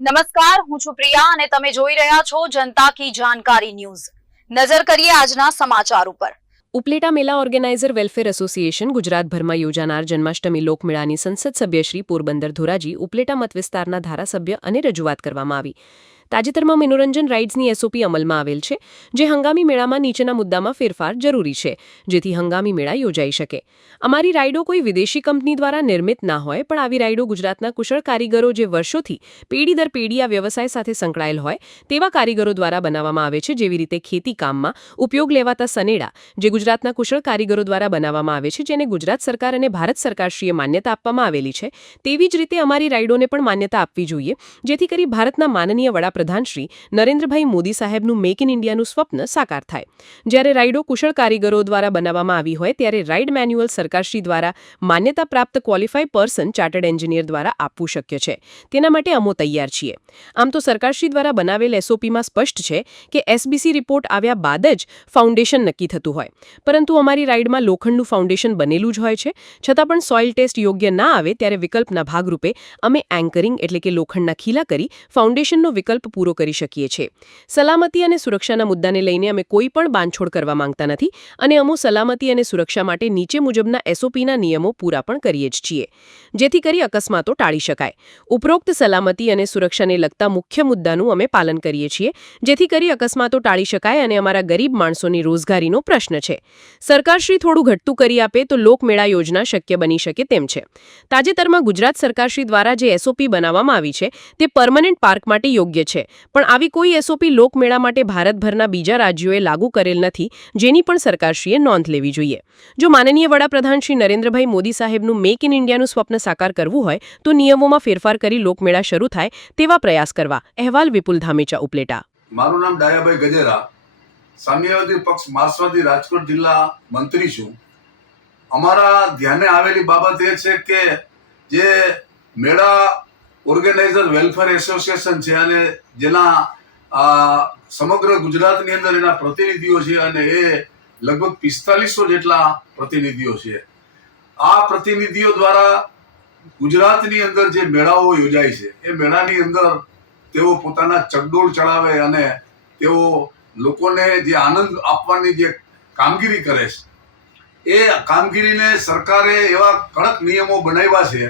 નમસ્કાર, હું છું પ્રિયા અને તમે જોઈ રહ્યા છો જનતા કી જાણકારી ન્યૂઝ। નજર કરીએ આજના સમાચાર ઉપર। ઉપલેટા મેલા ઓર્ગેનાઇઝર વેલફેર એસોસિએશન ગુજરાતભરમાં યોજાનાર જન્માષ્ટમી લોકમેળાની સંસદ સભ્ય શ્રી પોરબંદર ધોરાજી ઉપલેટા મતવિસ્તારના ધારાસભ્ય અને રજૂઆત કરવામાં આવી। તાજેતરમાં મનોરંજન રાઇડ્સની એસઓપી અમલમાં આવેલ છે, જે હંગામી મેળામાં નીચેના મુદ્દામાં ફેરફાર જરૂરી છે, જેથી હંગામી મેળા યોજાઈ શકે। અમારી રાઇડો કોઈ વિદેશી કંપની દ્વારા નિર્મિત ના હોય, પણ આવી રાઇડો ગુજરાતના કુશળ કારીગરો જે વર્ષોથી પેઢી દર પેઢી આ વ્યવસાય સાથે સંકળાયેલ હોય તેવા કારીગરો દ્વારા બનાવવામાં આવે છે। જેવી રીતે ખેતી કામમાં ઉપયોગ લેવાતા સનેડા જે ગુજરાતના કુશળ કારીગરો દ્વારા બનાવવામાં આવે છે, જેને ગુજરાત સરકાર અને ભારત સરકારશ્રીએ માન્યતા આપવામાં આવેલી છે, તેવી જ રીતે અમારી રાઇડોને પણ માન્યતા આપવી જોઈએ, જેથી કરી ભારતના માનનીય વડાપ્રધાન શ્રી નરેન્દ્રભાઈ મોદી સાહેબનું મેક ઇન ઇન્ડિયાનું સ્વપ્ન સાકાર થાય। જ્યારે રાઇડો કુશળ કારીગરો દ્વારા બનાવવામાં આવી હોય ત્યારે રાઇડ મેન્યુઅલ સરકારશ્રી દ્વારા માન્યતા પ્રાપ્ત ક્વોલિફાઈડ પર્સન ચાર્ટર્ડ એન્જિનિયર દ્વારા આપવું શક્ય છે। તેના માટે અમો તૈયાર છીએ। આમ તો સરકારશ્રી દ્વારા બનાવેલ એસઓપીમાં સ્પષ્ટ છે કે એસબીસી રિપોર્ટ આવ્યા બાદ જ ફાઉન્ડેશન નક્કી થતું હોય, પરંતુ અમારી રાઇડમાં લોખંડનું ફાઉન્ડેશન બનેલું જ હોય છે। છતાં પણ સોઇલ ટેસ્ટ યોગ્ય ના આવે ત્યારે વિકલ્પના ભાગરૂપે અમે એન્કરિંગ એટલે કે લોખંડના ખીલા કરી ફાઉન્ડેશનનો વિકલ્પ પૂરો કરી શકીએ છીએ। સલામતી અને સુરક્ષાના મુદ્દાને લઈને અમે કોઈ પણ બાંધછોડ કરવા માંગતા નથી અને અમો સલામતી અને સુરક્ષા માટે નીચે મુજબના એસઓપીના નિયમો પૂરા પણ કરીએ જ છીએ, જેથી કરી અકસ્માતો ટાળી શકાય। ઉપરોક્ત સલામતી અને સુરક્ષાને લગતા મુખ્ય મુદ્દાનું અમે પાલન કરીએ છીએ, જેથી કરી અકસ્માતો ટાળી શકાય અને અમારા ગરીબ માણસોની રોજગારીનો પ્રશ્ન છે। સરકારશ્રી થોડું ઘટતું કરી આપે તો લોકમેળા યોજના શક્ય બની શકે તેમ છે। તાજેતરમાં ગુજરાત સરકારશ્રી દ્વારા જે એસઓપી બનાવવામાં આવી છે તે પરમનન્ટ પાર્ક માટે યોગ્ય છે, પણ આવી કોઈ એસઓપી લોકમેળા માટે ભારતભરના બીજા રાજ્યોએ લાગુ કરેલ નથી, જેની પણ સરકારશ્રીએ નોંધ લેવી જોઈએ। જો માનનીય વડાપ્રધાન શ્રી નરેન્દ્રભાઈ મોદી સાહેબનું મેક ઇન ઇન્ડિયાનું સ્વપ્ન સાકાર કરવું હોય તો નિયમોમાં ફેરફાર કરી લોકમેળા શરૂ થાય તેવા પ્રયાસ કરવા। અહેવાલ વિપુલ ધામેચા, ઉપલેટા। મારું નામ ડાયાભાઈ ગજેરા, સામ્યવાદી પક્ષ માર્ક્સવાદી રાજકોટ જિલ્લા મંત્રી છું। અમારા ધ્યાને આવેલી બાબત એ છે કે જે મેળા ઓર્ગેનાઇઝર વેલફેર એસોસિએશન છે અને જેના સમગ્ર ગુજરાતની અંદર એના પ્રતિનિધિઓ છે અને એ લગભગ 4500 જેટલા પ્રતિનિધિઓ છે। આ પ્રતિનિધિઓ દ્વારા ગુજરાતની અંદર જે મેળાઓ યોજાય છે એ મેળાની અંદર તેઓ પોતાના ચકડોળ ચડાવે અને તેઓ લોકોને જે આનંદ આપવાની જે કામગીરી કરે છે એ કામગીરીને સરકારે એવા કડક નિયમો બનાવ્યા છે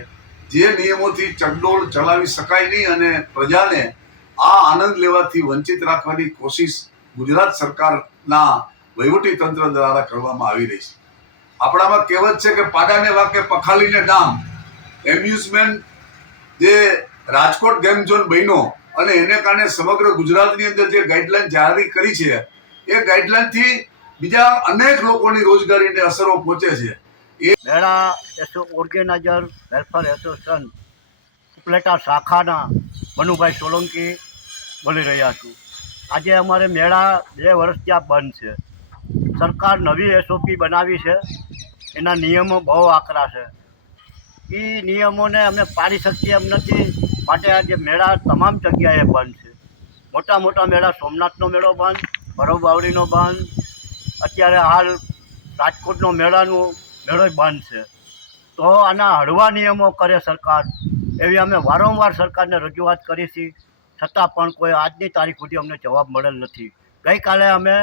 જે નિયમોથી ચકડોળ ચલાવી શકાય નહીં અને પ્રજાને આ આનંદ લેવાથી વંચિત રાખવાની કોશિશ ગુજરાત સરકારના વહીવટી તંત્ર દ્વારા કરવામાં આવી રહી છે। આપણામાં કહેવત છે કે પાડાને વાકે પખાલીને ડામ। એમ્યુઝમેન્ટ જે રાજકોટ ગેમ ઝોન બન્યો અને એને કારણે સમગ્ર ગુજરાતની અંદર જે ગાઈડલાઈન જારી કરી છે એ ગાઈડલાઈનથી બીજા અનેક લોકોની રોજગારીને અસરો પહોંચે છે। મેળા ઓર્ગેનાઇઝર વેલફેર એસોસિએશન ઉપલેટા શાખાના મનુભાઈ સોલંકી બોલી રહ્યા છું। આજે અમારે મેળા 2 વર્ષથી આ બંધ છે। સરકાર નવી એસઓપી બનાવી છે, એના નિયમો બહુ આકરા છે, એ નિયમોને અમે પાડી શકીએ એમ નથી, માટે આજે મેળા તમામ જગ્યાએ બંધ છે। મોટા મોટા મેળા, સોમનાથનો મેળો બંધ, ભરવબાવડીનો બંધ, અત્યારે હાલ રાજકોટનો મેળો બંધ છે। તો આના હળવા નિયમો કરે સરકાર, એવી અમે વારંવાર સરકારને રજૂઆત કરી છે, છતાં પણ કોઈ આજની તારીખ સુધી અમને જવાબ મળેલ નથી। ગઈકાલે અમે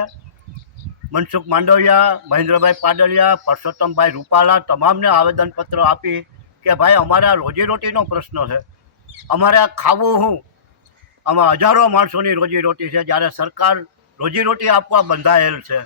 મનસુખ માંડવિયા, મહેન્દ્રભાઈ પાડલિયા, પરસોત્તમભાઈ રૂપાલા તમામને આવેદનપત્ર આપી કે ભાઈ અમારે આ રોજીરોટીનો પ્રશ્ન છે, અમારે આ ખાવું શું? આમાં હજારો માણસોની રોજીરોટી છે, જ્યારે સરકાર રોજીરોટી આપવા બંધાયેલ છે।